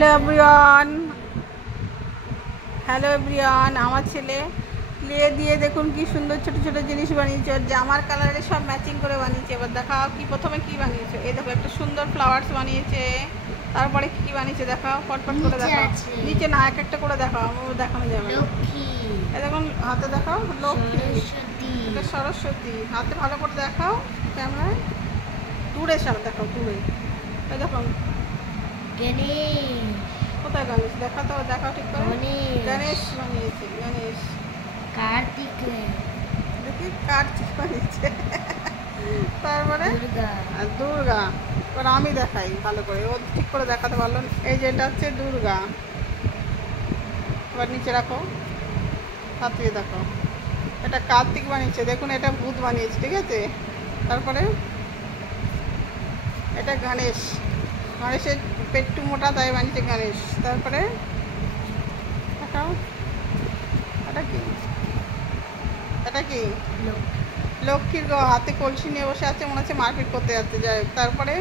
Hello everyone, আমার ছেলে clay দিয়ে দেখুন কি সুন্দর ছোট ছোট জিনিস বানিয়েছে। ওর জামার কালারে সব ম্যাচিং করে বানিয়েছে। এবার দেখাও কি প্রথমে কি বানিয়েছে। এই দেখো একটা সুন্দর ফ্লাওয়ার্স বানিয়েছে। তারপরে কি কি বানিয়েছে দেখাও, ফটফট করে দেখাও। নিচে না, এক একটা করে দেখাও, দেখানো যাবে। এই দেখুন হাতে দেখাও, লক্ষ্মী, এটা সরস্বতী। হাতে ভালো করে দেখাও, ক্যামেরায় দূরে সব দেখাও, দূরে। এই দেখো কোথায় গণেশ, দেখা তো, দেখাও ঠিক করে। গণেশ বানিয়েছে, গণেশ। কার্তিক দেখি কার্তিক বানিয়েছে। তারপরে দুর্গা। এবার আমি দেখাই ভালো করে, ও ঠিক করে দেখাতে পারলো না। এই যে এটা হচ্ছে দুর্গা। এবার নিচে রাখো, হাত দিয়ে দেখো। এটা কার্তিক বানিয়েছে, দেখুন এটা ভূত বানিয়েছে, ঠিক আছে। তারপরে এটা গণেশ, গণেশের পেট্টু মোটা তাই বানিয়েছে গণেশ। তারপরে দেখাও, এটা কি, এটা কি লক্ষ্মীর গো, হাতে কলসি নিয়ে বসে আছে, মনে হচ্ছে মারপিট করতে যাচ্ছে। যাই হোক, তারপরে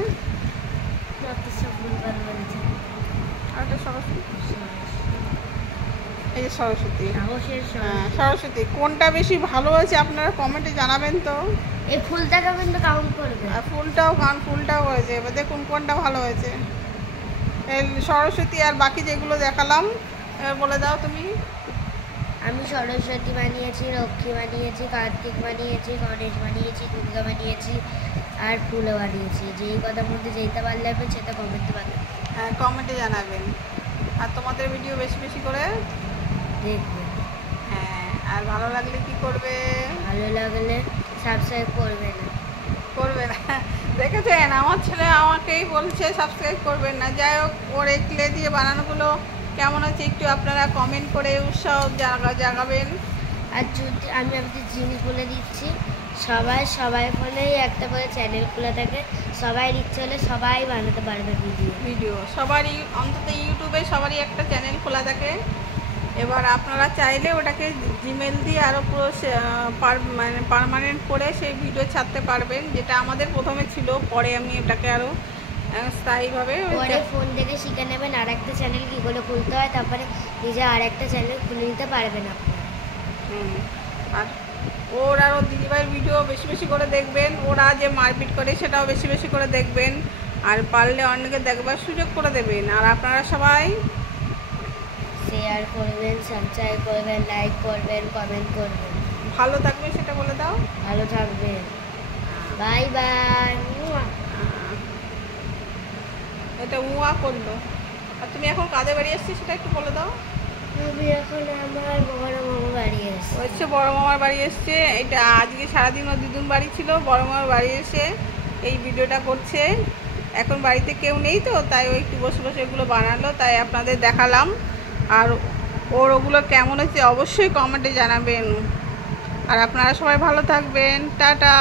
আর একটা সরস্বতী, এই যে সরস্বতী। হ্যাঁ সরস্বতী। কোনটা বেশি ভালো হয়েছে আপনারা কমেন্টে জানাবেন তো। এই ফুলটাকে কিন্তু কাউন্ট করবে, আর ফুলটাও ফুলটাও হয়েছে। এবার দেখুন কোনটা ভালো হয়েছে, এই সরস্বতী আর বাকি যেগুলো দেখালাম। এবার বলে দাও তুমি। আমি সরস্বতী বানিয়েছি, লক্ষ্মী বানিয়েছি, কার্তিক বানিয়েছি, গণেশ বানিয়েছি, দুর্গা বানিয়েছি, আর ফুলও বানিয়েছি। যেই কথার মধ্যে যেতে পারলে হবে সেটা কমেন্টে পাঠাবেন। হ্যাঁ কমেন্টে জানাবেন। আর তোমাদের ভিডিও বেশি বেশি করে দেখবেন। হ্যাঁ, আর ভালো লাগলে কি করবে? ভালো লাগলে সাবস্ক্রাইব করবে না, করবে না। দেখেছেন আমার ছেলে আমাকেই বলছে সাবস্ক্রাইব করবেন না। যাই হোক, ওর এই ক্লে দিয়ে বানানোগুলো কেমন আছে একটু আপনারা কমেন্ট করে উৎসাহ জাগাবেন। আর যদি আমি আপনাদের জিনিস বলে দিচ্ছি, সবাই ফোনেই একটা করে চ্যানেল খোলা থাকে। সবাই ইচ্ছে হলে সবাই বানাতে পারবে ভিডিও। সবারই অন্তত ইউটিউবে সবারই একটা চ্যানেল খোলা থাকে। এবার আপনারা চাইলে ওটাকে জিমেল দিয়ে আরও পুরো মানে পার্মানেন্ট করে সেই ভিডিও ছাড়তে পারবেন, যেটা আমাদের প্রথমে ছিল। পরে আমি এটাকে আরও স্থায়ীভাবে ফোন থেকে শিখে নেবেন আর একটা চ্যানেল কী করে খুলতে হয়, তারপরে নিজে আর একটা চ্যানেল খুলে নিতে পারবেন আপনারা। আর ওর আর ওর দিদিভাইয়ের ভিডিও বেশি বেশি করে দেখবেন। ওরা যে মারপিট করে সেটাও বেশি বেশি করে দেখবেন। আর পারলে অন্যকে দেখবার সুযোগ করে দেবেন। আর আপনারা সবাই শেয়ার করবেন, সাবস্ক্রাইব করবেন, লাইক করবেন, কমেন্ট করবেন। ভালো থাকবেন সেটা বলে দাও। ভালো থাকবেন, বাই বাই। এটা উয়া করলো। আর তুমি এখন কাজে বাড়ি এসছি সেটা একটু বলে দাও। আমি এখন আমার বড় মামা বাড়ি এসেছি। হচ্ছে বড় মামার বাড়ি এসছে। এটা আজকে সারাদিন ও দিদুন বাড়ি ছিল, বড় মামার বাড়ি এসে এই ভিডিওটা করছে। এখন বাড়িতে কেউ নেই তো, তাই ও একটু বসে বসে এগুলো বানালো, তাই আপনাদের দেখালাম। আর ওর ওগুলো কেমন হচ্ছে অবশ্যই কমেন্টে জানাবেন। আর আপনারা সবাই ভালো থাকবেন, টাটা।